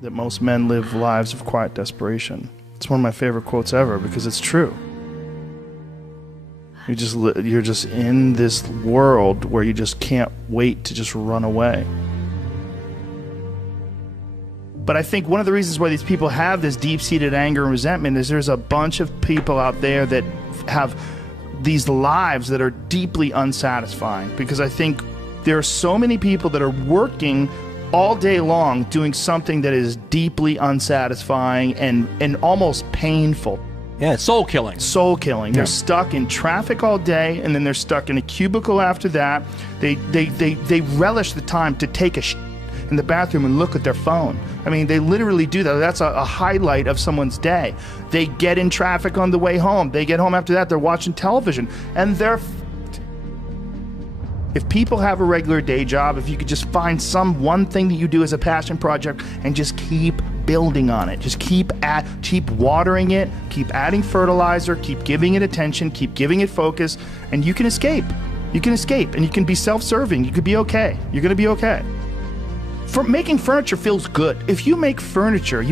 that most men live lives of quiet desperation. It's one of my favorite quotes ever because it's true. You're just in this world where you just can't wait to just run away. But I think one of the reasons why these people have this deep-seated anger and resentment is there's a bunch of people out there that have these lives that are deeply unsatisfying, because I think there are so many people that are working all day long doing something that is deeply unsatisfying and almost painful. Yeah, soul killing. Soul killing. Yeah. They're stuck in traffic all day, and then they're stuck in a cubicle after that. They relish the time to take a shit in the bathroom and look at their phone. I mean, they literally do that. That's a highlight of someone's day. They get in traffic on the way home. They get home after that, they're watching television, and they're f***ed. If people have a regular day job, if you could just find some one thing that you do as a passion project and just keep building on it, just keep watering it, keep adding fertilizer, keep giving it attention, keep giving it focus, and you can escape. You can escape, and you can be self-serving. You could be okay. You're gonna be okay. Making furniture feels good. If you make furniture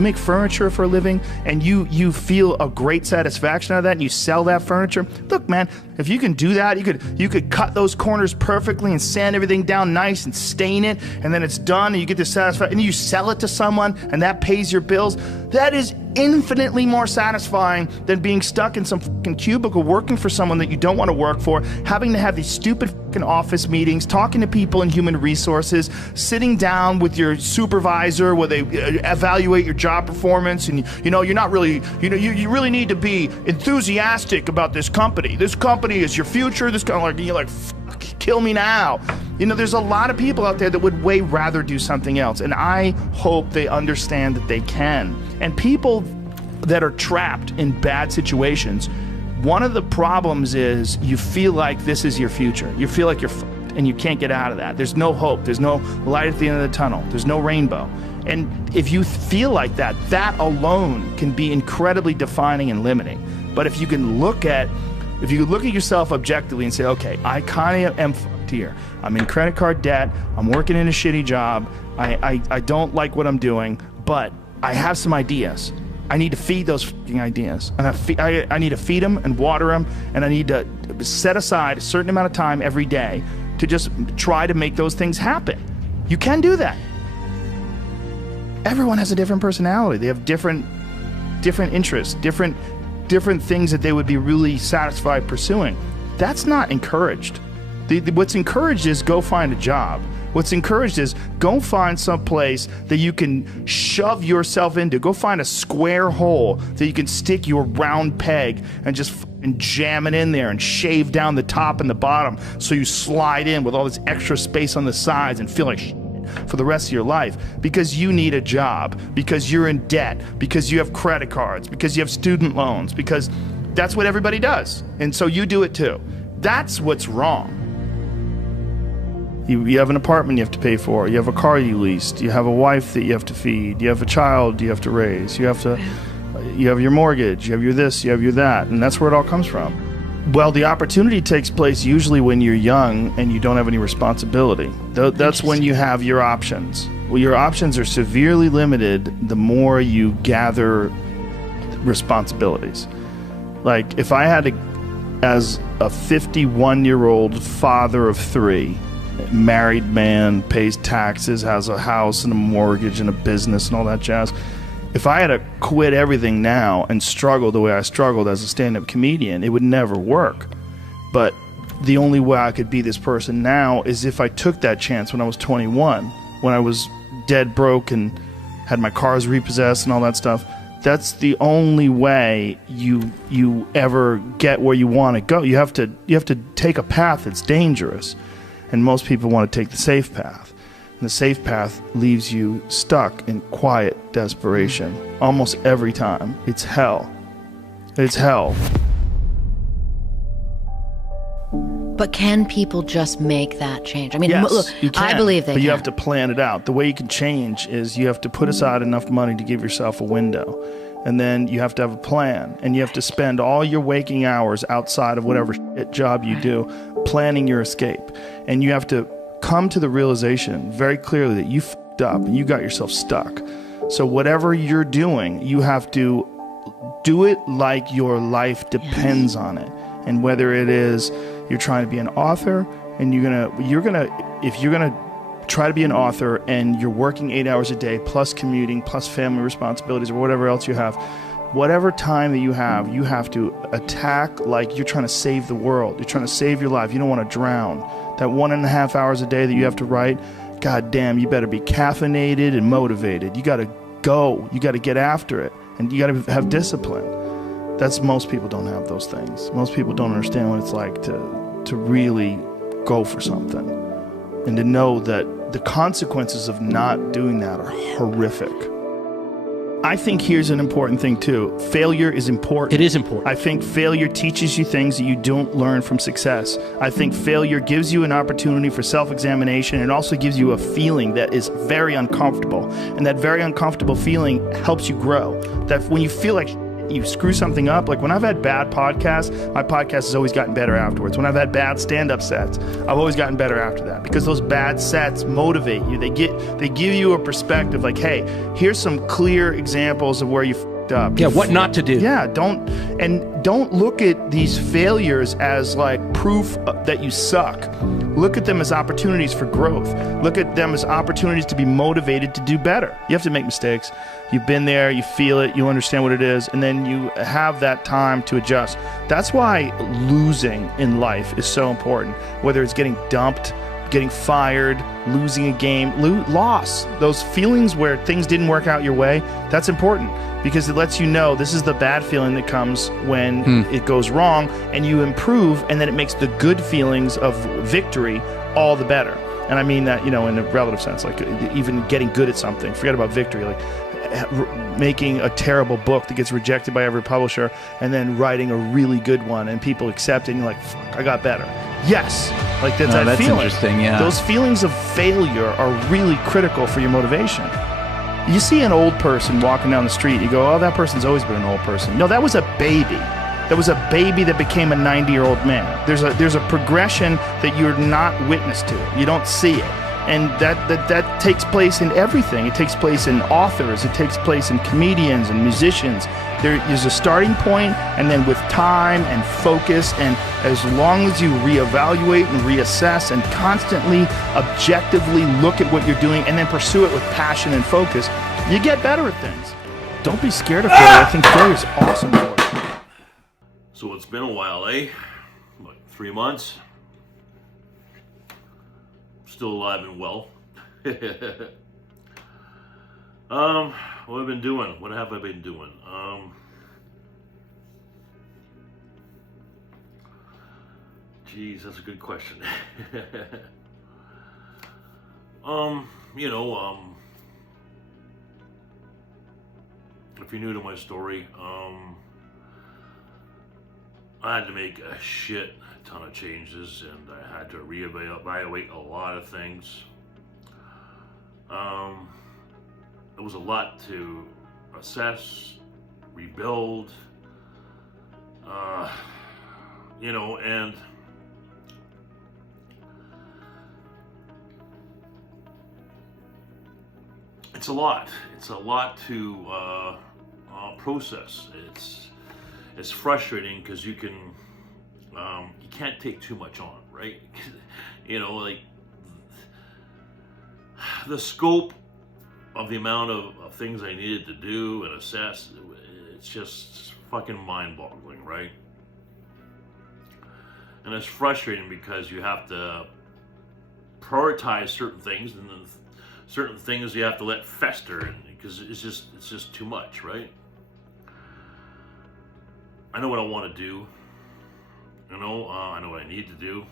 for a living, and you feel a great satisfaction out of that, and you sell that furniture, look, man, if you can do that, you could cut those corners perfectly and sand everything down nice and stain it, and then it's done, and you get this satisfaction, and you sell it to someone, and that pays your bills. That is infinitely more satisfying than being stuck in some fucking cubicle working for someone that you don't want to work for, having to have these stupid fucking office meetings, talking to people in human resources, sitting down with your supervisor where they evaluate your job performance, and you're not really, you really need to be enthusiastic about this company. This company is your future. This kind of like, you're like, fuck, kill me now. There's a lot of people out there that would way rather do something else, and I hope they understand that they can. And people that are trapped in bad situations, one of the problems is you feel like this is your future. You feel like you're fucked and you can't get out of that. There's no hope. There's no light at the end of the tunnel. There's no rainbow. And if you feel like that, that alone can be incredibly defining and limiting. But if you look at yourself objectively and say, okay, I kind of am fucked here. I'm in credit card debt. I'm working in a shitty job. I don't like what I'm doing, but I have some ideas. I need to feed those fucking ideas. And I need to feed them and water them, and I need to set aside a certain amount of time every day to just try to make those things happen. You can do that. Everyone has a different personality. They have different interests, different things that they would be really satisfied pursuing. That's not encouraged. What's encouraged is go find a job. What's encouraged is go find some place that you can shove yourself into. Go find a square hole that you can stick your round peg and just jam it in there and shave down the top and the bottom so you slide in with all this extra space on the sides and feel like shit for the rest of your life, because you need a job, because you're in debt, because you have credit cards, because you have student loans, because that's what everybody does. And so you do it too. That's what's wrong. You have an apartment you have to pay for. You have a car you leased. You have a wife that you have to feed. You have a child you have to raise. You have your mortgage. You have your this. You have your that. And that's where it all comes from. Well, the opportunity takes place usually when you're young and you don't have any responsibility. That's when you have your options. Well, your options are severely limited the more you gather responsibilities. Like, if I had to, as a 51-year-old father of 3, married man, pays taxes, has a house and a mortgage and a business and all that jazz. If I had to quit everything now and struggle the way I struggled as a stand-up comedian, it would never work. But the only way I could be this person now is if I took that chance when I was 21, when I was dead broke and had my cars repossessed and all that stuff. That's the only way you ever get where you want to go. You have to take a path that's dangerous. And most people want to take the safe path. And the safe path leaves you stuck in quiet desperation. Almost every time. It's hell. It's hell. But can people just make that change? I mean, yes, look, you can, I believe they but can. you have to plan it out. The way you can change is you have to put aside enough money to give yourself a window. And then you have to have a plan. And you have to spend all your waking hours outside of whatever shit job you do planning your escape. And you have to come to the realization very clearly that you f***ed up and you got yourself stuck. So whatever you're doing, you have to do it like your life depends on it. And whether it is you're trying to be an author, and if you're gonna try to be an author and you're working 8 hours a day plus commuting plus family responsibilities or whatever else you have, whatever time that you have to attack like you're trying to save the world. You're trying to save your life. You don't want to drown. That 1.5 hours a day that you have to write, God damn, you better be caffeinated and motivated. You got to go. You got to get after it. And you got to have discipline. Most people don't have those things. Most people don't understand what it's like to really go for something. And to know that the consequences of not doing that are horrific. I think here's an important thing too. Failure is important. It is important. I think failure teaches you things that you don't learn from success. I think failure gives you an opportunity for self-examination. It also gives you a feeling that is very uncomfortable. And that very uncomfortable feeling helps you grow. That when you feel like you screw something up, like when I've had bad podcasts, my podcast has always gotten better afterwards. When I've had bad stand-up sets, I've always gotten better after that, because those bad sets motivate you. They give you a perspective like, hey, here's some clear examples of where you fucked up. Yeah, what not to do. Yeah, don't look at these failures as like proof that you suck. Look at them as opportunities for growth. Look at them as opportunities to be motivated to do better. You have to make mistakes. You've been there, you feel it, you understand what it is, and then you have that time to adjust. That's why losing in life is so important. Whether it's getting dumped, getting fired, losing a game, loss. Those feelings where things didn't work out your way, that's important, because it lets you know this is the bad feeling that comes when it goes wrong, and you improve, and then it makes the good feelings of victory all the better. And I mean that, in a relative sense, like even getting good at something. Forget about victory, like making a terrible book that gets rejected by every publisher and then writing a really good one and people accept it and you're like, fuck, I got better. Yes. Like that's that feeling. Interesting, yeah. Those feelings of failure are really critical for your motivation. You see an old person walking down the street, you go, oh, that person's always been an old person. No, that was a baby. That was a baby that became a 90-year-old man. There's a progression that you're not witness to. You don't see it. And that takes place in everything. It takes place in authors. It takes place in comedians and musicians. There is a starting point, and then with time and focus, and as long as you reevaluate and reassess and constantly objectively look at what you're doing and then pursue it with passion and focus, you get better at things. Don't be scared of failure. I think failure is awesome for you. So it's been a while, eh? Like 3 months. Still alive and well. What have I been doing? What have I been doing? Geez, that's a good question. If you're new to my story, I had to make a shit ton of changes, and I had to reevaluate a lot of things. There was a lot to assess, rebuild, and it's a lot. It's a lot to process. It's frustrating because you can't take too much on, right? Like the scope of the amount of things I needed to do and assess, it's just fucking mind-boggling, right? And it's frustrating because you have to prioritize certain things, and then certain things you have to let fester, because it's just too much, right? I know what I want to do. I know what I need to do.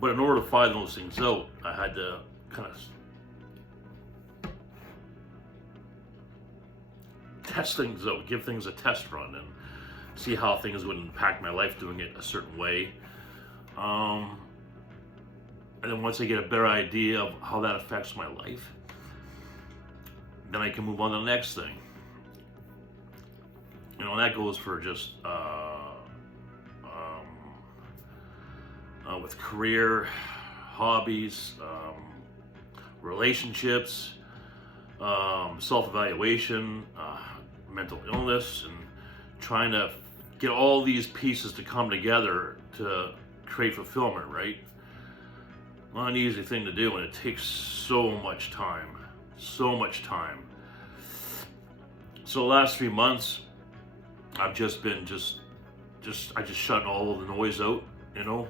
But in order to find those things out, I had to kind of test things out, give things a test run, and see how things would impact my life doing it a certain way. And then once I get a better idea of how that affects my life, then I can move on to the next thing. And that goes for just with career, hobbies, relationships, self-evaluation, mental illness, and trying to get all these pieces to come together to create fulfillment, right? Not an easy thing to do, and it takes so much time. So much time. So the last 3 months, I've just been I just shut all of the noise out, you know,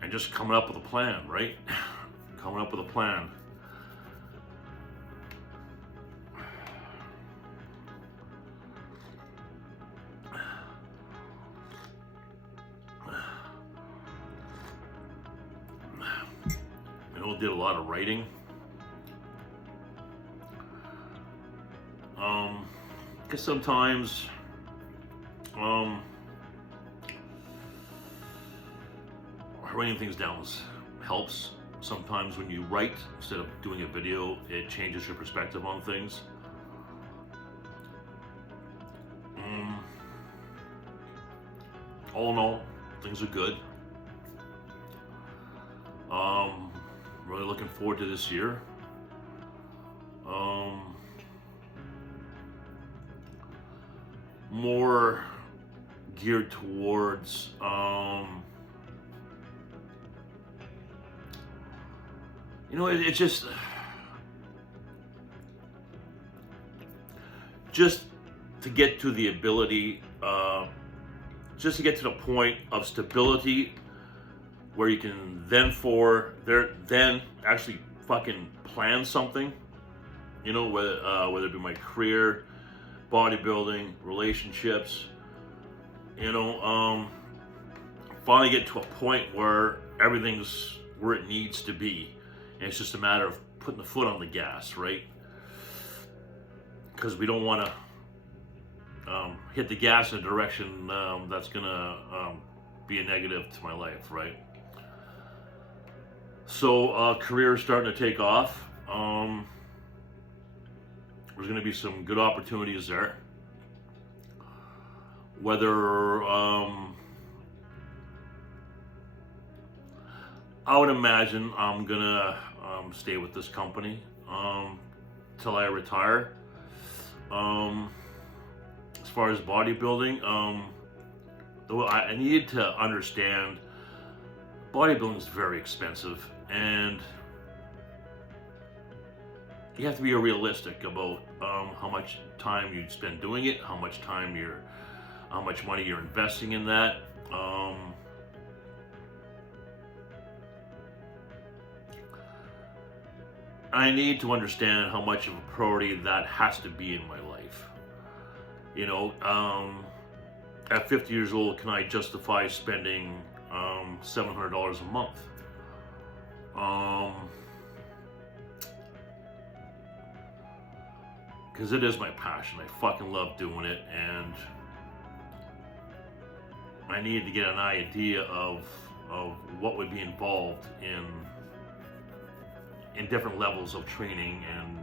and just coming up with a plan, right? Coming up with a plan. I know I did a lot of writing. Because sometimes writing things down helps. Sometimes when you write instead of doing a video, it changes your perspective on things. All in all, things are good. Really looking forward to this year. More geared towards you know, it's just to get to the ability, just to get to the point of stability where you can then actually fucking plan something, you know, whether it be my career, bodybuilding, relationships, you know, finally get to a point where everything's where it needs to be, and it's just a matter of putting the foot on the gas, right? Because we don't want to hit the gas in a direction that's gonna be a negative to my life, right? So career is starting to take off. There's going to be some good opportunities there. Whether I would imagine I'm gonna stay with this company till I retire. As far as bodybuilding, I need to understand bodybuilding is very expensive, and you have to be realistic about how much time you spend doing it, how much money you're investing in that. I need to understand how much of a priority that has to be in my life. You know, at 50 years old, can I justify spending $700 a month? Because it is my passion. I fucking love doing it, and I need to get an idea of what would be involved in different levels of training and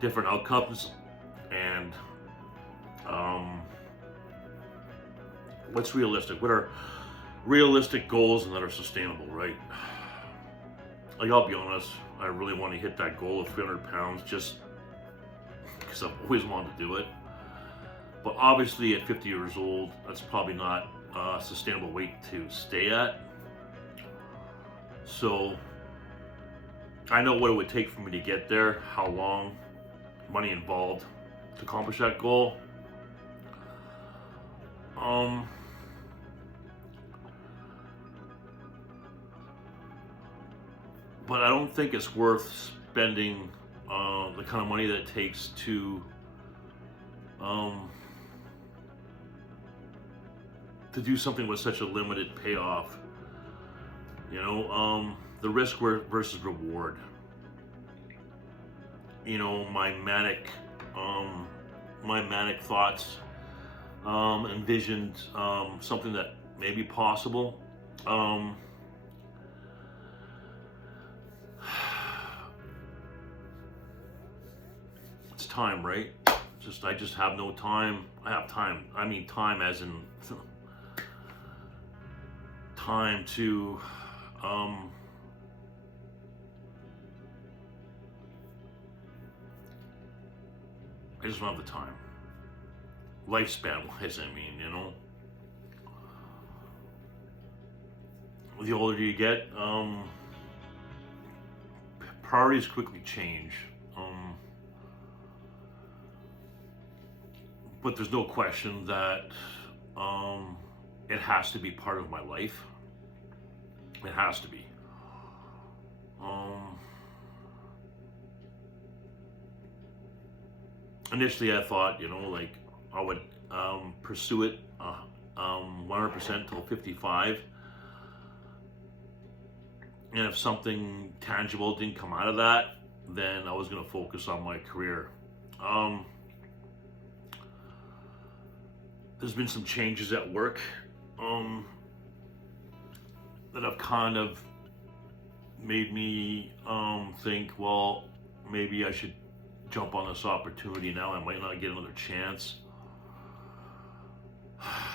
different outcomes, and what's realistic. What are realistic goals and that are sustainable, right? Like, I'll be honest, I really want to hit that goal of 300 pounds just because I've always wanted to do it. But obviously at 50 years old, that's probably not a sustainable weight to stay at. So I know what it would take for me to get there, how long, money involved to accomplish that goal. But I don't think it's worth spending the kind of money that it takes to do something with such a limited payoff. You know, the risk versus reward. You know, my manic thoughts envisioned something that may be possible. It's time, right? I just have no time. I have time. I mean time as in time to I just don't have the time. Lifespan wise, I mean, you know. The older you get, priorities quickly change. But there's no question that it has to be part of my life. It has to be. Initially, I thought, you know, like I would pursue it 100% till 55. And if something tangible didn't come out of that, then I was going to focus on my career. There's been some changes at work that have kind of made me think, well, maybe I should jump on this opportunity now. I might not get another chance.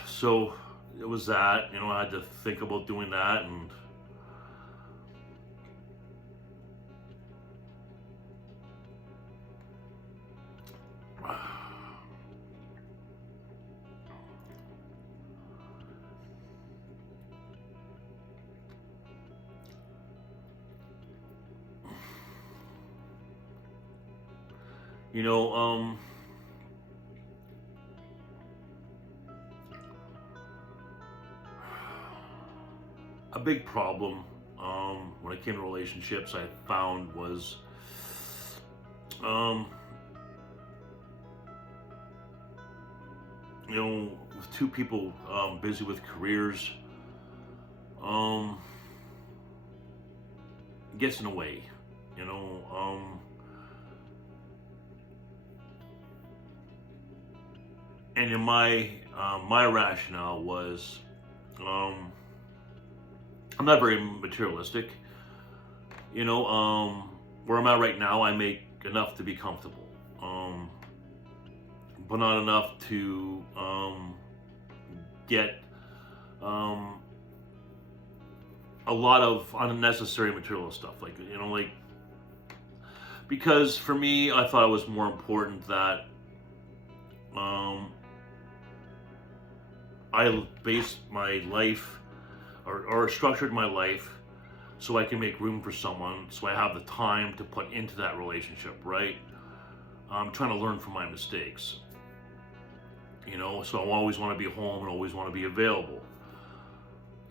So it was that, you know, I had to think about doing that, and you know, a big problem when it came to relationships I found was you know, with two people busy with careers, it gets in the way, you know. And in my rationale was, I'm not very materialistic, you know. Where I'm at right now, I make enough to be comfortable, but not enough to get a lot of unnecessary material stuff, like, you know, like, because for me, I thought it was more important that I based my life or structured my life so I can make room for someone, so I have the time to put into that relationship, right? I'm trying to learn from my mistakes, you know, so I always want to be home and always want to be available.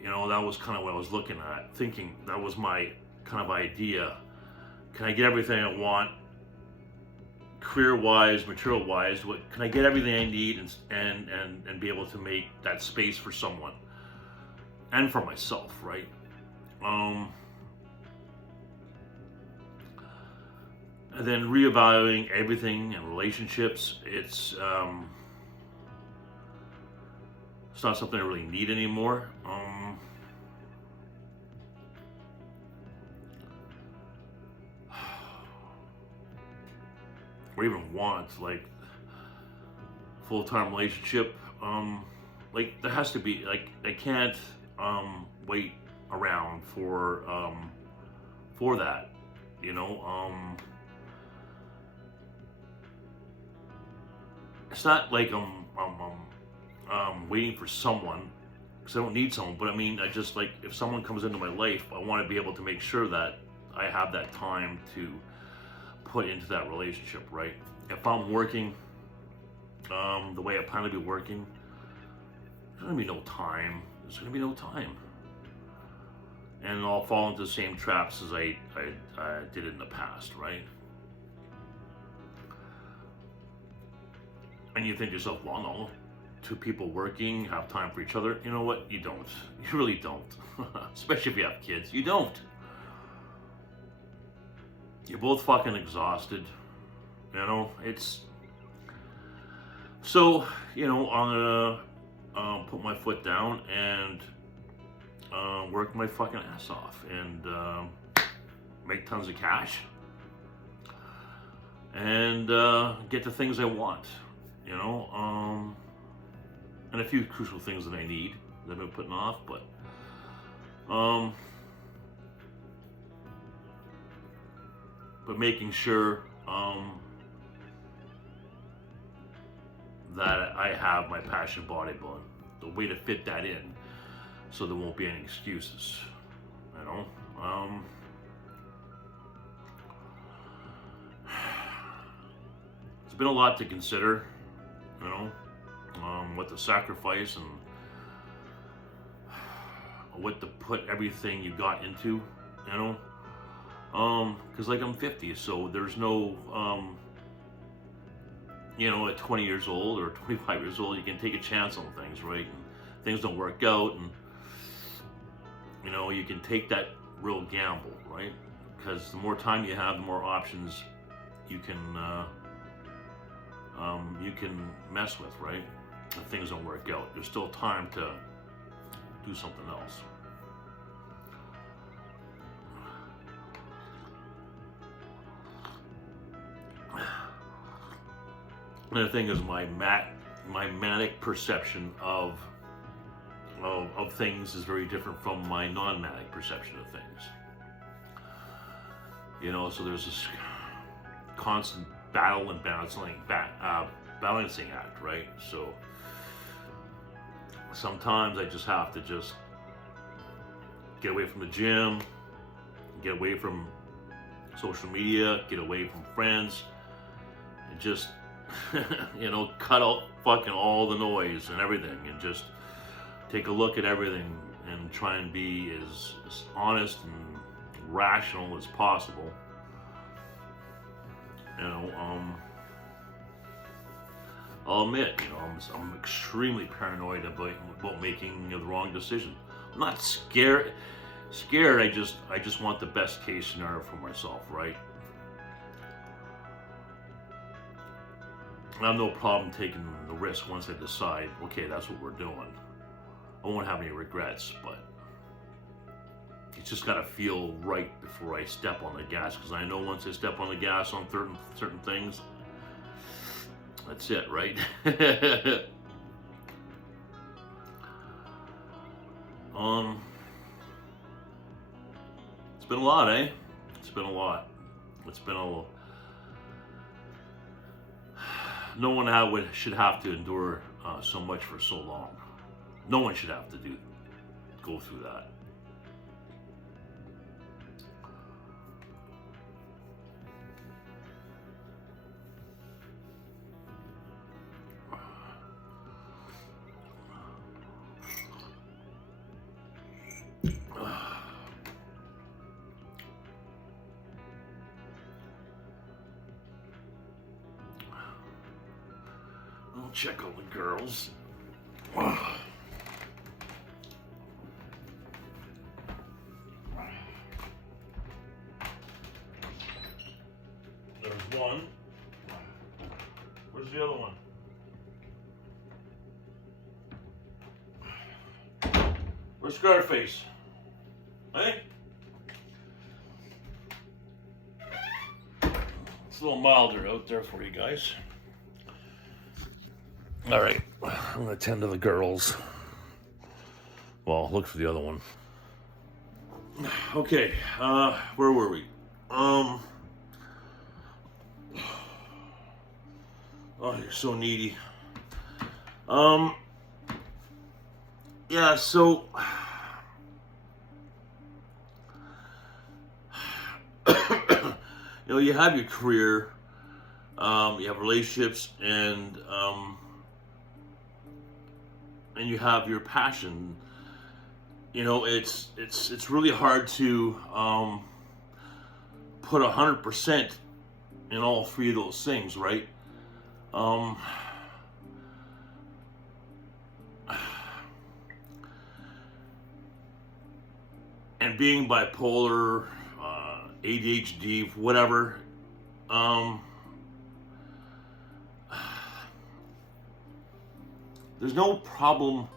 You know, that was kind of what I was looking at, thinking that was my kind of idea. Can I get everything I want, career-wise, material-wise? What can I get everything I need and be able to make that space for someone and for myself, right? And then reevaluating everything in relationships, it's not something I really need anymore. Or even want, like, full-time relationship. Like, there has to be, like, I can't wait around for that, you know. It's not like I'm waiting for someone, because I don't need someone, but I mean, I just, like, if someone comes into my life, I want to be able to make sure that I have that time to put into that relationship, right? If I'm working the way I plan to be working, there's gonna be no time. There's gonna be no time, and I'll fall into the same traps as I did in the past, right? And you think to yourself, well, no, two people working have time for each other. You know what? You don't. You really don't. Especially if you have kids. You don't. You're both fucking exhausted. You know, it's... So, you know, I'm gonna put my foot down and work my fucking ass off and make tons of cash and get the things I want, you know, and a few crucial things that I need that I've been putting off, but making sure that I have my passion bodybuilding, the way to fit that in, so there won't be any excuses, you know. It's been a lot to consider, you know, what to sacrifice and what to put everything you got into, you know. Because like I'm 50, so there's no, you know, at 20 years old or 25 years old, you can take a chance on things, right? And things don't work out, and you know, you can take that real gamble, right? Because the more time you have, the more options you can mess with, right? If things don't work out, there's still time to do something else. Another thing is my manic perception of things is very different from my non-manic perception of things. You know, so there's this constant battle and balancing act, right? So sometimes I just have to just get away from the gym, get away from social media, get away from friends, and just you know, cut out fucking all the noise and everything, and just take a look at everything and try and be as honest and rational as possible. You know, I'll admit, you know, I'm extremely paranoid about making the wrong decision. I'm not scared. I just want the best case scenario for myself, right? I have no problem taking the risk once I decide, okay, that's what we're doing. I won't have any regrets, but it's just gotta feel right before I step on the gas, because I know once I step on the gas on certain things, that's it, right? It's been a lot, eh? It's been a lot. It's been a no one should have to endure so much for so long. No one should have to go through that. I'll check on the girls. There's one. Where's the other one? Where's Scarface? Hey? It's a little milder out there for you guys. All right, I'm gonna tend to the girls. Well, look for the other one. Okay, where were we? Oh, you're so needy. Yeah, so you know, you have your career, you have relationships, and you have your passion. You know, it's really hard to put 100% in all three of those things, right? And being bipolar, ADHD, whatever, there's no problem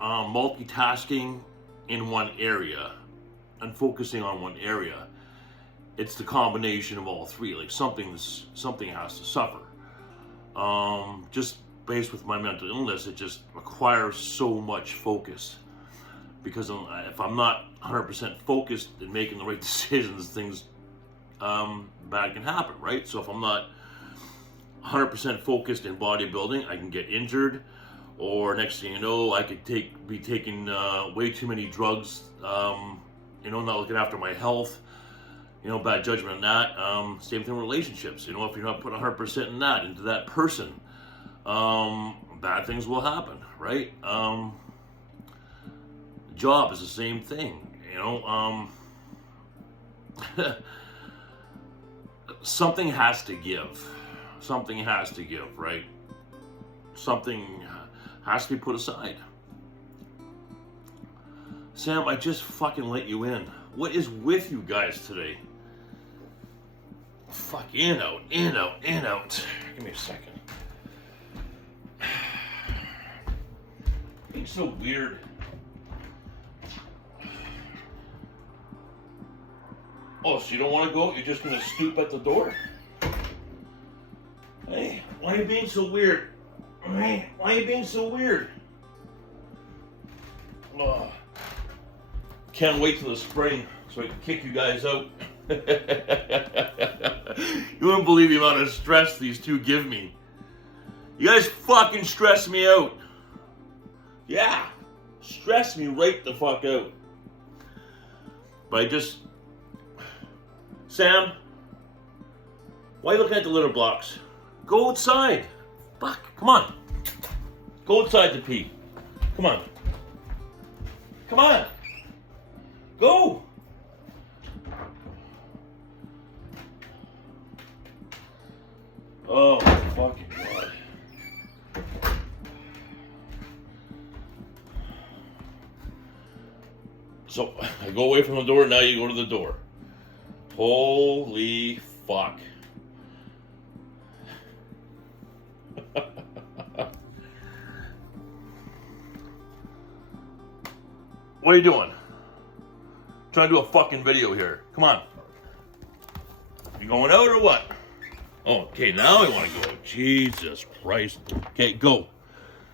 multitasking in one area and focusing on one area. It's the combination of all three. Like something has to suffer. Just based with my mental illness, it just requires so much focus. Because if I'm not 100% focused in making the right decisions, things bad can happen, right? So if I'm not 100% focused in bodybuilding, I can get injured, or next thing you know, I could be taking way too many drugs, not looking after my health, bad judgment in that. Same thing with relationships, if you're not putting 100% in that, into that person, bad things will happen, right? Job is the same thing, something has to give. Something has to give, right? Something has to be put aside. Sam, I just fucking let you in. What is with you guys today? Fuck, in, out, in, out, in, out. Give me a second. Being so weird. Oh, so you don't want to go? You're just going to stoop at the door? Hey, why are you being so weird? Hey, why are you being so weird? Oh, can't wait till the spring so I can kick you guys out. You wouldn't believe the amount of stress these two give me. You guys fucking stress me out. Yeah, stress me right the fuck out. But Sam, why are you looking at the litter blocks? Go outside. Fuck, come on. Go outside to pee. Come on. Come on. Go. Oh, my fucking God. So, I go away from the door, now you go to the door. Holy fuck. What are you doing? Trying to do a fucking video here. Come on. You going out or what? Oh, okay, now I want to go. Jesus Christ. Okay, go.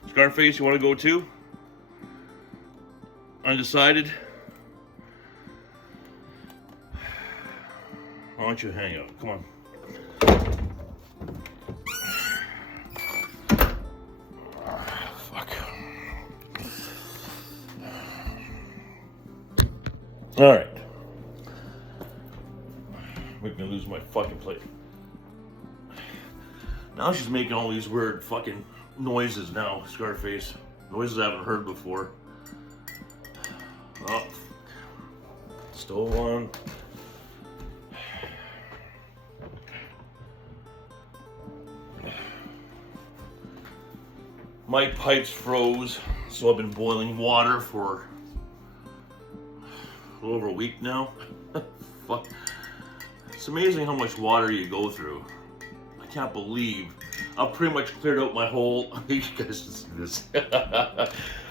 Scarface, you want to go too? Undecided? Why don't you hang out? Come on. Fuck. Alright. Make me lose my fucking plate. Now she's making all these weird fucking noises now, Scarface. Noises I haven't heard before. Oh. Stove on. My pipes froze, so I've been boiling water for a little over a week now. Fuck. It's amazing how much water you go through. I can't believe I've pretty much cleared out my whole, you guys see this.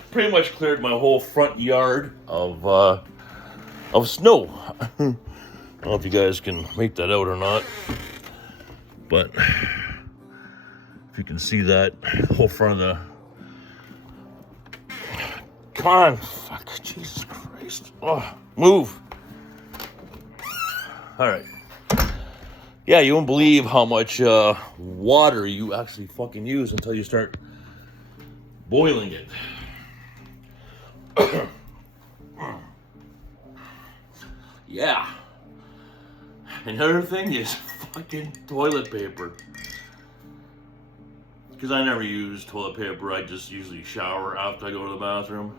Pretty much cleared my whole front yard of snow. I don't know if you guys can make that out or not, but if you can see that whole front of the, come on, fuck, Jesus Christ, oh, move. All right. Yeah, you won't believe how much water you actually fucking use until you start boiling it. Yeah. Another thing is fucking toilet paper. Because I never use toilet paper, I just usually shower after I go to the bathroom.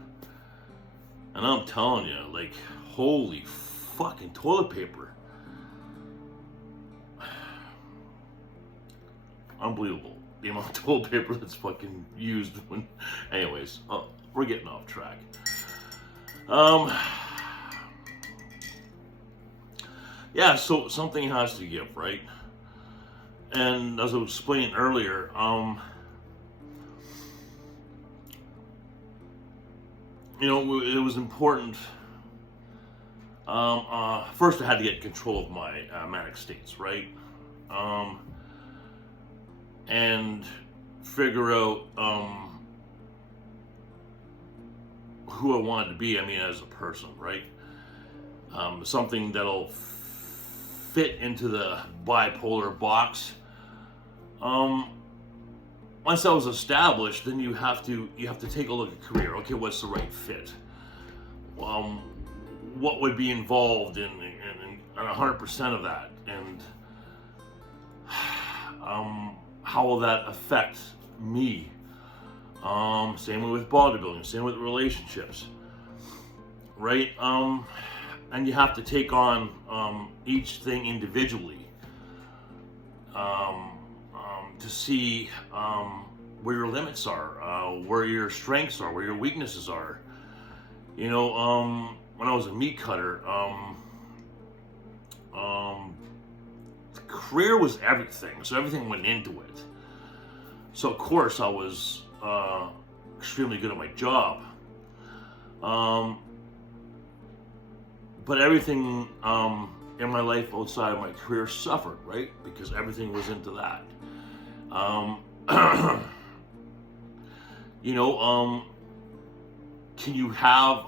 And I'm telling you, like, holy fucking toilet paper. Unbelievable. The amount of toilet paper that's fucking used when... Anyways, we're getting off track. Yeah, so something has to give, right? And as I was explaining earlier, it was important. First, I had to get control of my manic states, right? And figure out who I wanted to be, as a person, right? Something that'll fit into the bipolar box. Once that was established, then you have to take a look at career. Okay, what's the right fit? What would be involved in 100% of that, and how will that affect me? Same way with bodybuilding, same with relationships, right? And you have to take on each thing individually to see where your limits are, where your strengths are, where your weaknesses are. You know, when I was a meat cutter, career was everything, so everything went into it. So of course I was extremely good at my job, but everything in my life outside of my career suffered, right? Because everything was into that. You know, can you have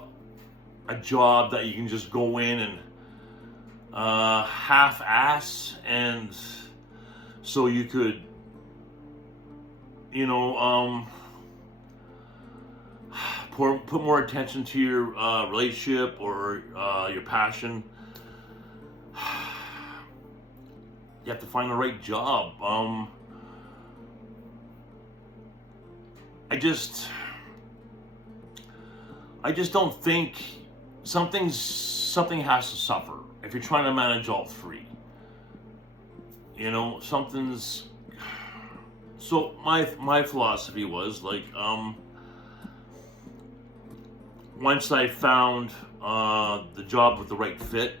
a job that you can just go in and half-ass, and so you could, you know, put more attention to your relationship or your passion? You have to find the right job. I just don't think something has to suffer if you're trying to manage all three. You know, something's. So my philosophy was like, once I found the job with the right fit,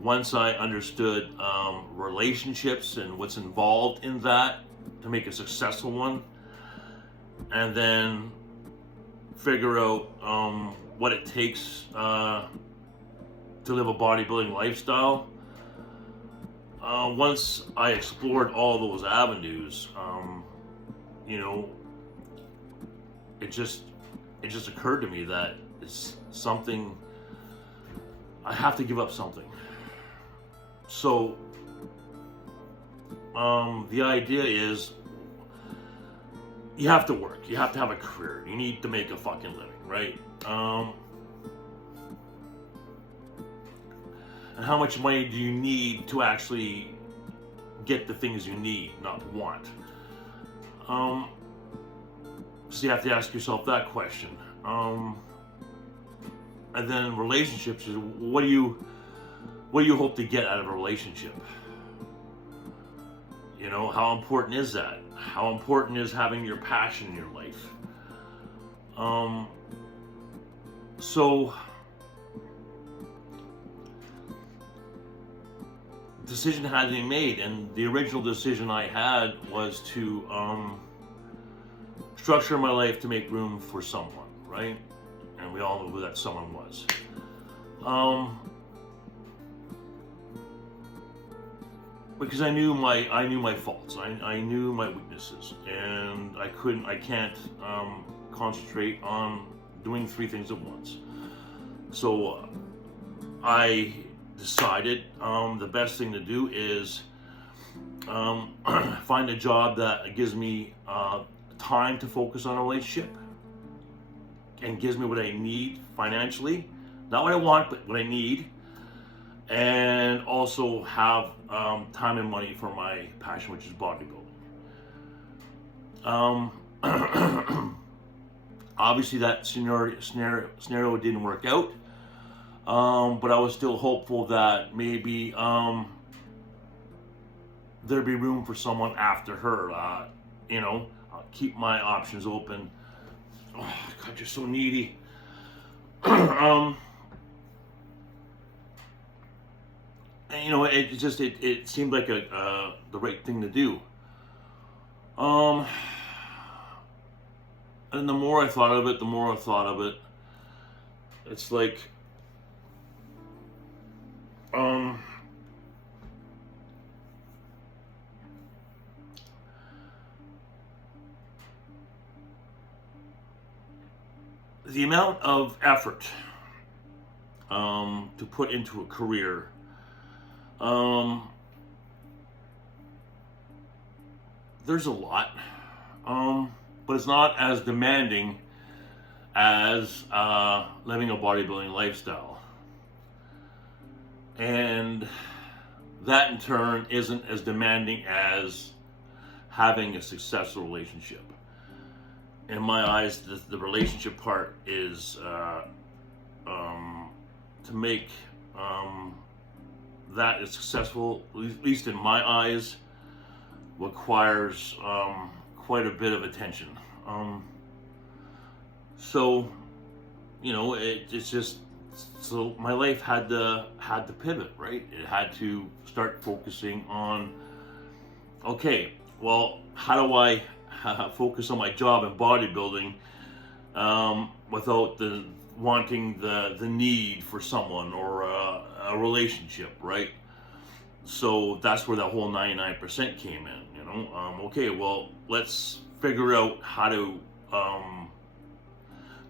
once I understood relationships and what's involved in that to make a successful one, and then figure out what it takes to live a bodybuilding lifestyle. Once I explored all those avenues, you know, it just occurred to me that it's something I have to give up something. So the idea is you have to work. You have to have a career. You need to make a fucking living, right? And how much money do you need to actually get the things you need, not want? So you have to ask yourself that question. And then relationships is what do you hope to get out of a relationship? You know, how important is that? How important is having your passion in your life? So decision had to be made, and the original decision I had was to structure my life to make room for someone, right? And we all know who that someone was. Because I knew my faults, I knew my weaknesses, and I can't concentrate on doing three things at once. So I decided the best thing to do is find a job that gives me time to focus on a relationship and gives me what I need financially, not what I want, but what I need, and also have time and money for my passion, which is bodybuilding. Obviously that scenario didn't work out, but I was still hopeful that maybe there'd be room for someone after her. You know, I'll keep my options open. Oh God, you're so needy. And, you know, it seemed like the right thing to do. And the more I thought of it, it's like, the amount of effort to put into a career there's a lot, but it's not as demanding as living a bodybuilding lifestyle. And that in turn isn't as demanding as having a successful relationship. In my eyes, the relationship part is to make that is successful, at least in my eyes, requires quite a bit of attention. So, you know, it's just, so my life had to pivot, right? It had to start focusing on, okay, well, how do I focus on my job in bodybuilding without wanting the need for someone or a relationship, right? So that's where the whole 99% came in, you know. Okay, well, let's figure out how to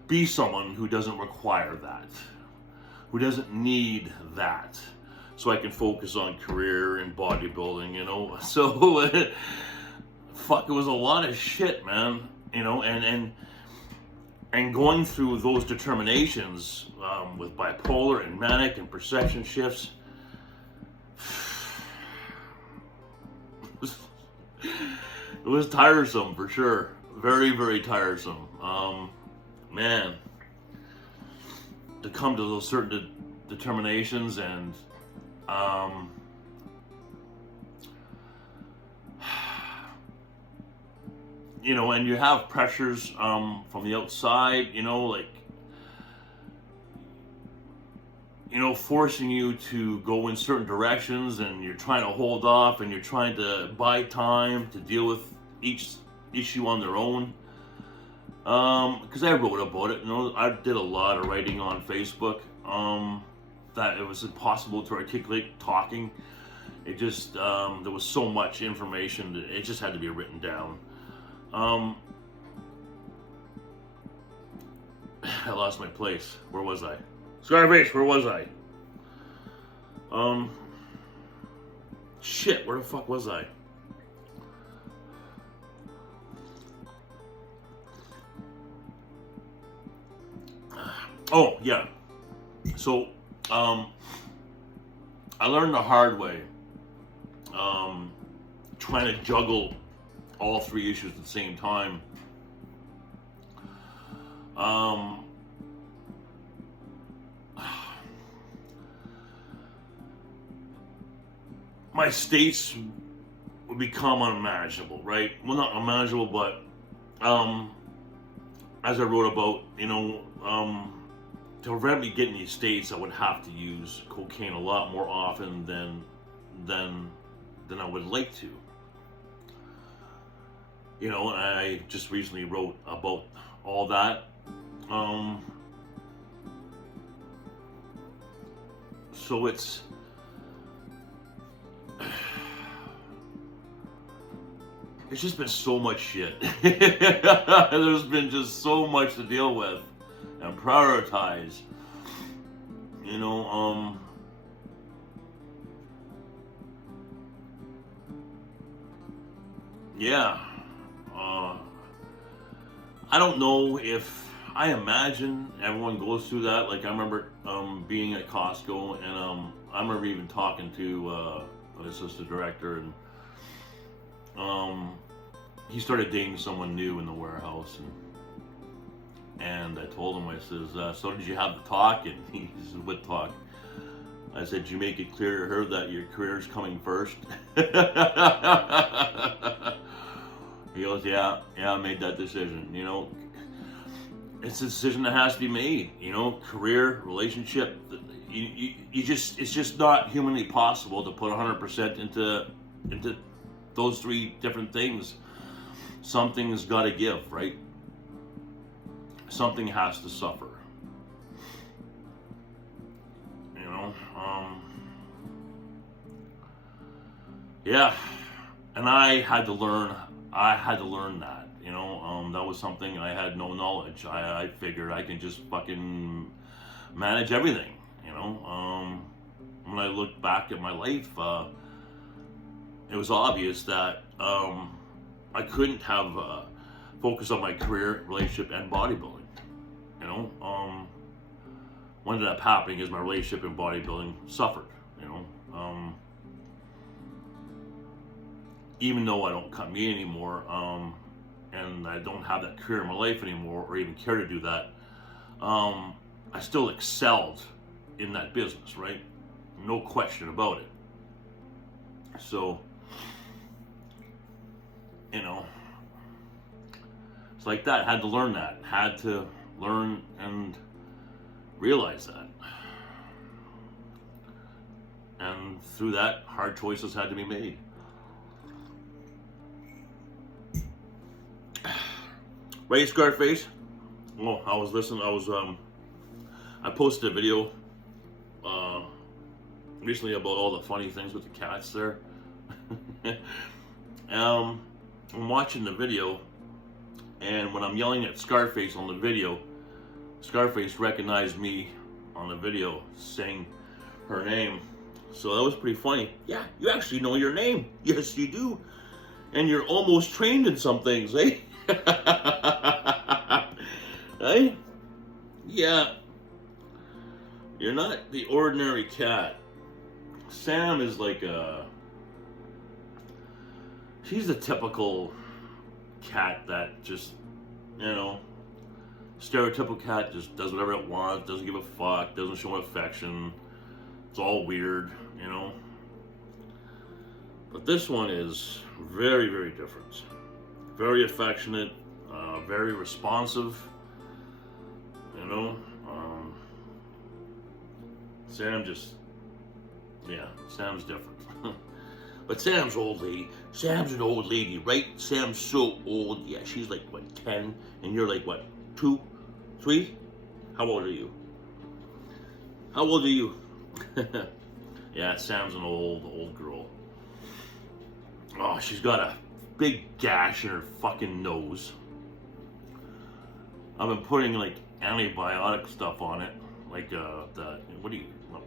be someone who doesn't require that, who doesn't need that, so I can focus on career and bodybuilding, you know. So fuck, it was a lot of shit, man, you know. And going through those determinations with bipolar and manic and perception shifts, it was tiresome for sure. Very, very tiresome. Man, to come to those certain determinations and you know, and you have pressures from the outside, you know, like, you know, forcing you to go in certain directions, and you're trying to hold off, and you're trying to buy time to deal with each issue on their own. Because I wrote about it, you know, I did a lot of writing on Facebook, that it was impossible to articulate talking. It just, there was so much information that it just had to be written down. I lost my place. Where was I? Scarface, where was I? Shit, where the fuck was I? Oh, yeah. So, I learned the hard way, trying to juggle all three issues at the same time. My states would become unmanageable, right? Well, not unmanageable, but as I wrote about, you know, to prevent me getting these states, I would have to use cocaine a lot more often than I would like to. You know, and I just recently wrote about all that. So it's just been so much shit. There's been just so much to deal with and prioritize. You know, yeah. I don't know if, I imagine everyone goes through that. Like, I remember being at Costco, and I remember even talking to an assistant director, and he started dating someone new in the warehouse, and I told him, I says, so did you have the talk? And he said, what talk? I said, did you make it clear to her that your career's coming first? He goes, yeah, I made that decision. You know, it's a decision that has to be made. You know, career, relationship. You just, it's just not humanly possible to put 100% into those three different things. Something's got to give, right? Something has to suffer. You know, yeah, and I had to learn that, you know. That was something I had no knowledge. I figured I can just fucking manage everything, you know. When I look back at my life, it was obvious that I couldn't have focused on my career, relationship, and bodybuilding. You know, what ended up happening is my relationship and bodybuilding suffered. You know, even though I don't cut meat anymore, and I don't have that career in my life anymore, or even care to do that, I still excelled in that business, right? No question about it. So, you know, it's like that. Had to learn that. Had to learn and realize that. And through that, hard choices had to be made. Right, Scarface? Well, I was listening. I posted a video recently about all the funny things with the cats there. I'm watching the video, and when I'm yelling at Scarface on the video, Scarface recognized me on the video saying her name. So that was pretty funny. Yeah, you actually know your name. Yes, you do. And you're almost trained in some things, eh? Right? Yeah. You're not the ordinary cat. Sam is like she's the typical cat that just, you know, stereotypical cat, just does whatever it wants, doesn't give a fuck, doesn't show affection. It's all weird, you know. But this one is very, very different. Very affectionate, very responsive, you know. Sam just, yeah, Sam's different. But Sam's old lady. Sam's an old lady, right? Sam's so old. Yeah, she's like, what, 10? And you're like, what, 2, 3? How old are you? How old are you? Yeah, Sam's an old girl. Oh, she's got a big gash in her fucking nose. I've been putting like antibiotic stuff on it, like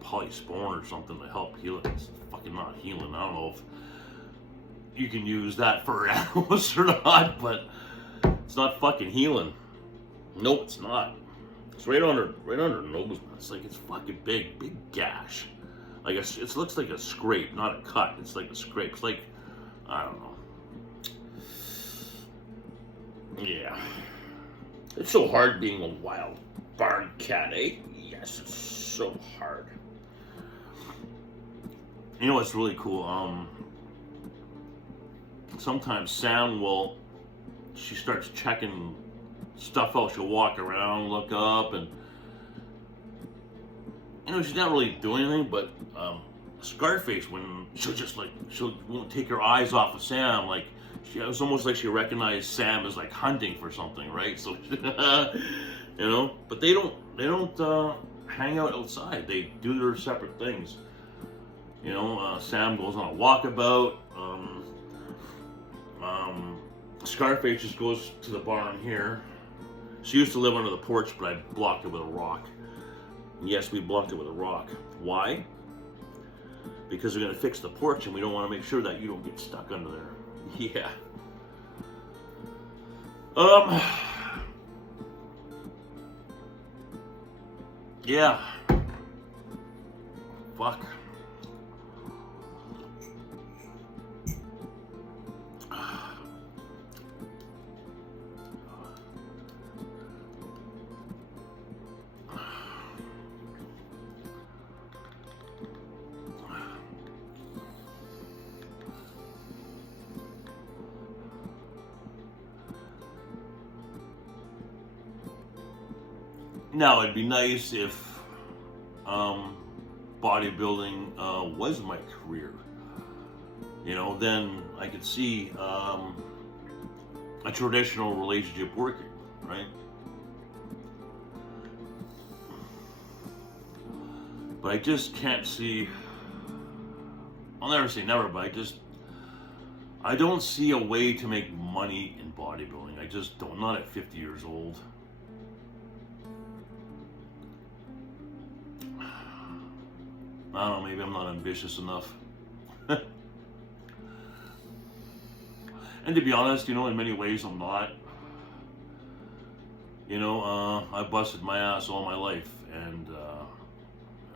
polysporin or something to help heal it. It's fucking not healing. I don't know if you can use that for animals or not, but it's not fucking healing. Nope, it's not. It's right on her nose. It's like it's fucking big gash. Like it looks like a scrape, not a cut. It's like a scrape. It's like, I don't know. Yeah. It's so hard being a wild barn cat, eh? Yes, it's so hard. You know what's really cool? Sometimes Sam she starts checking stuff out. She'll walk around, look up, and you know, she's not really doing anything, but Scarface, when she won't take her eyes off of Sam, like it's almost like she recognized Sam as like hunting for something, right? So you know, but they don't hang out outside. They do their separate things. You know, Sam goes on a walkabout. Scarface just goes to the barn here. She used to live under the porch, but I blocked it with a rock. Yes, we blocked it with a rock. Why? Because we're going to fix the porch and we don't want to make sure that you don't get stuck under there. Yeah. Yeah. Fuck. Now, it'd be nice if bodybuilding was my career. You know, then I could see a traditional relationship working, right? But I just can't see, I'll never say never, but I don't see a way to make money in bodybuilding. I just don't, not at 50 years old. I don't know, maybe I'm not ambitious enough. And to be honest, in many ways I'm not. I busted my ass all my life, and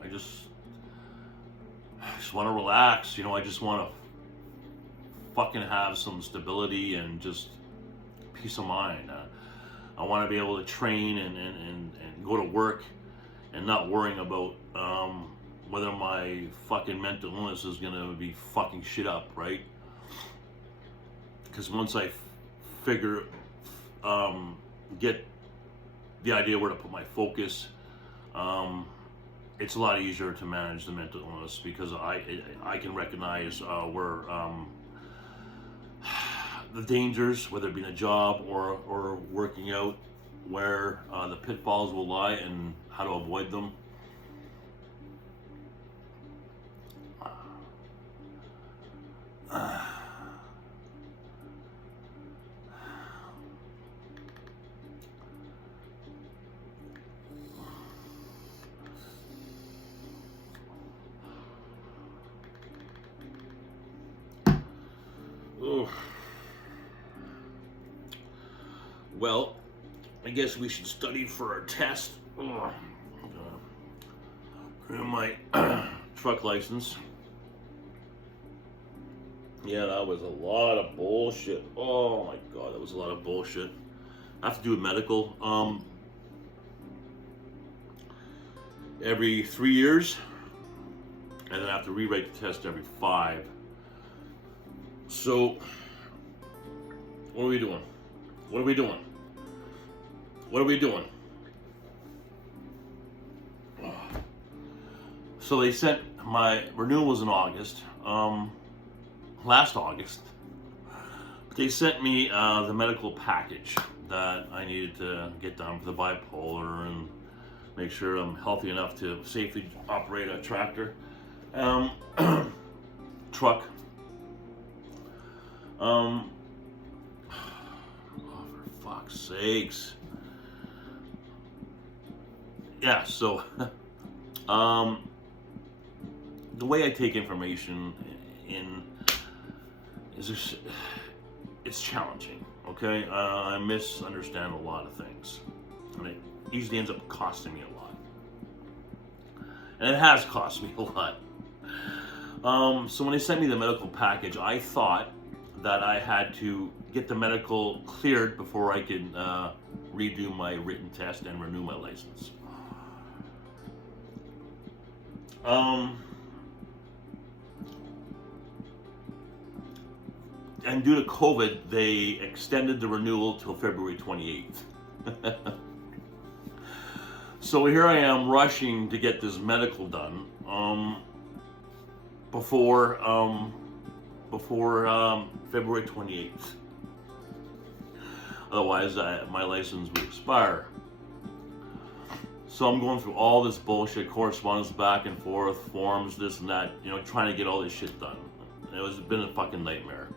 I just want to relax. I just want to fucking have some stability and just peace of mind. I want to be able to train and go to work and not worrying about whether my fucking mental illness is going to be fucking shit up, right? Because once I get the idea where to put my focus, it's a lot easier to manage the mental illness, because I can recognize where the dangers, whether it be in a job or working out, where the pitfalls will lie and how to avoid them. Well, I guess we should study for our test. My truck license. Yeah, that was a lot of bullshit. Oh my god, that was a lot of bullshit. I have to do a medical every 3 years, and then I have to rewrite the test every 5. So, what are we doing? What are we doing? What are we doing? So they sent, my renewal was in August, last August. They sent me the medical package that I needed to get done for the bipolar and make sure I'm healthy enough to safely operate a tractor, truck. Oh, for fuck's sakes. Yeah, so the way I take information in is just, it's challenging, okay? I misunderstand a lot of things, and it usually ends up costing me a lot. And it has cost me a lot. So when they sent me the medical package, I thought that I had to get the medical cleared before I could redo my written test and renew my license. And due to COVID, they extended the renewal till February 28th. So here I am rushing to get this medical done before February 28th. Otherwise, my license would expire. So I'm going through all this bullshit, correspondence back and forth, forms, this and that, trying to get all this shit done. It's been a fucking nightmare.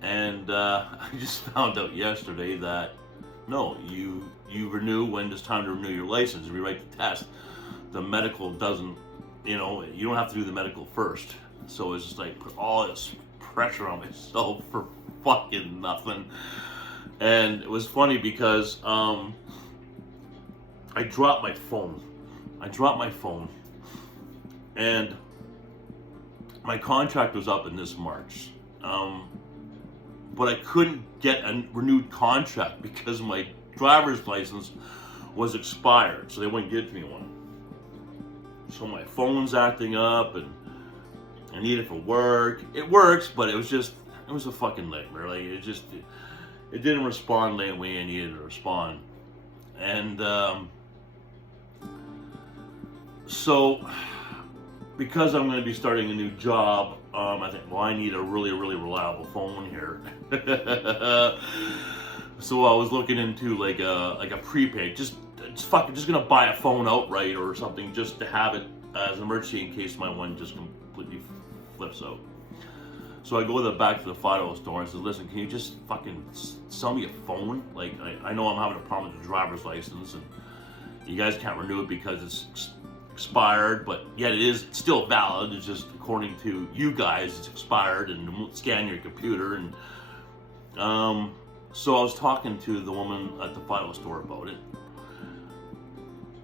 And I just found out yesterday that no, you renew when it's time to renew your license, rewrite the test. The medical doesn't, you don't have to do the medical first. So it's just like put all this pressure on myself for fucking nothing. And it was funny because I dropped my phone. And my contract was up in this March. But I couldn't get a renewed contract because my driver's license was expired. So they wouldn't give me one. So my phone's acting up and I need it for work. It works, but it was a fucking nightmare. Like it didn't respond the way I needed to respond. And so because I'm going to be starting a new job, I think, well, I need a really, really reliable phone here. So I was looking into like a prepaid, just gonna buy a phone outright or something, just to have it as an emergency in case my one just completely flips out. So I go back to the Fido store and I said, listen, can you just fucking sell me a phone? Like, I know I'm having a problem with the driver's license and you guys can't renew it because it's expired, but yet it is still valid. It's just according to you guys, it's expired and it won't scan your computer and So I was talking to the woman at the Fido store about it,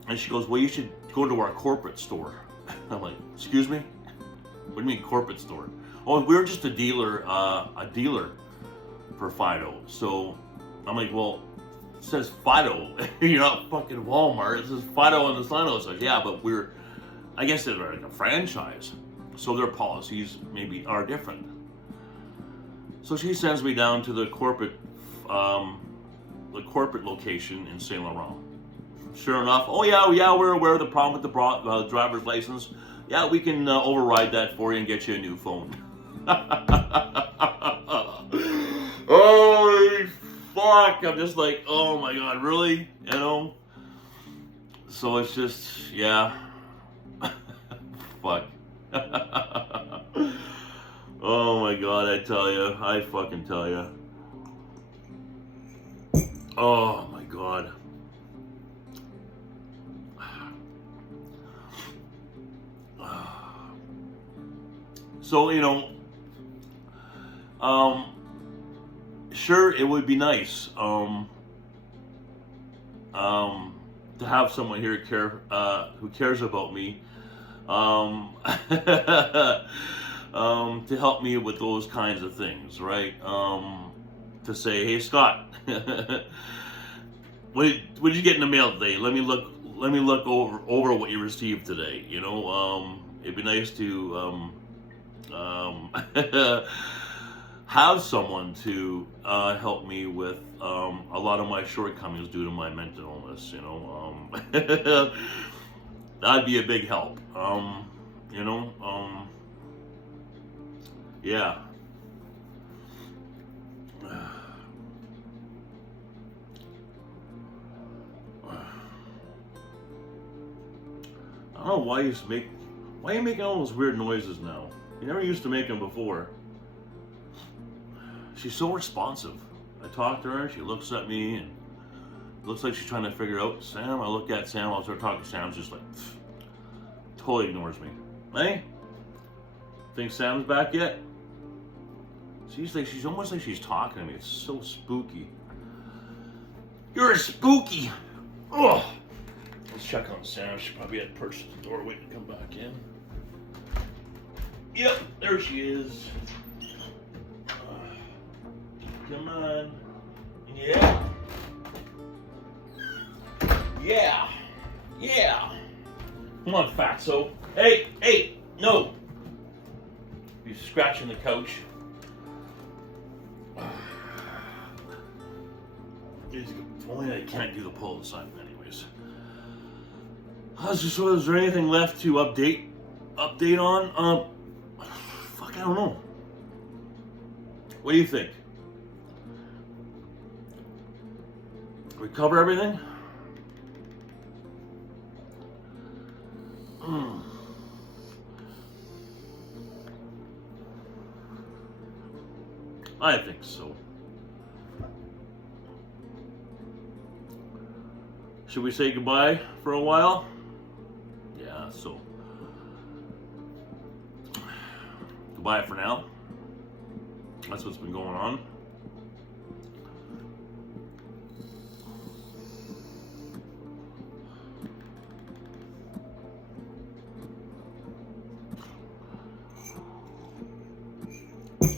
and she goes, "Well, you should go to our corporate store." I'm like, "Excuse me? What do you mean corporate store?" "Oh, we're just a dealer for Fido." So I'm like, "Well, it says Fido. You're not fucking Walmart. It says Fido on the sign." I was like, "Yeah, but I guess they're like a franchise, so their policies maybe are different." So she sends me down to the corporate location in Saint Laurent. Sure enough, "Oh yeah, we're aware of the problem with the driver's license. Yeah, we can override that for you and get you a new phone." Holy fuck! I'm just like, oh my god, really? You know? So it's just, yeah. Fuck. Oh my god, I fucking tell you. Oh my god. So, sure, it would be nice to have someone here who cares about me, to help me with those kinds of things, right? To say, "Hey, Scott, what did you get in the mail today? Let me look over what you received today." It'd be nice to have someone to help me with a lot of my shortcomings due to my mental illness. That'd be a big help. Yeah. I don't know why you making all those weird noises now. You never used to make them before. She's so responsive. I talk to her, she looks at me, and it looks like she's trying to figure out Sam. I look at Sam, I'll start talking to Sam, just like, totally ignores me. Hey? Think Sam's back yet? She's almost like she's talking to me. It's so spooky. You're a spooky! Ugh! Let's check on Sam. She probably had perched at the door waiting to come back in. Yep, there she is. Come on. Yeah. Yeah. Yeah. Come on, fatso. Hey, no. You're scratching the couch. Only I can't do the pull assignment anyways. So is there anything left to update on? Fuck, I don't know. What do you think? We cover everything? I think so. Should we say goodbye for a while? Yeah, so goodbye for now. That's what's been going on.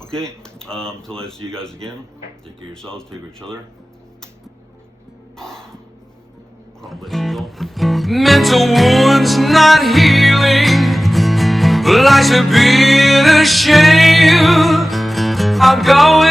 Okay, until I see you guys again, take care of yourselves, take care of each other. I'll let you go. Mental wounds not healing, life's a bitter shame. I'm going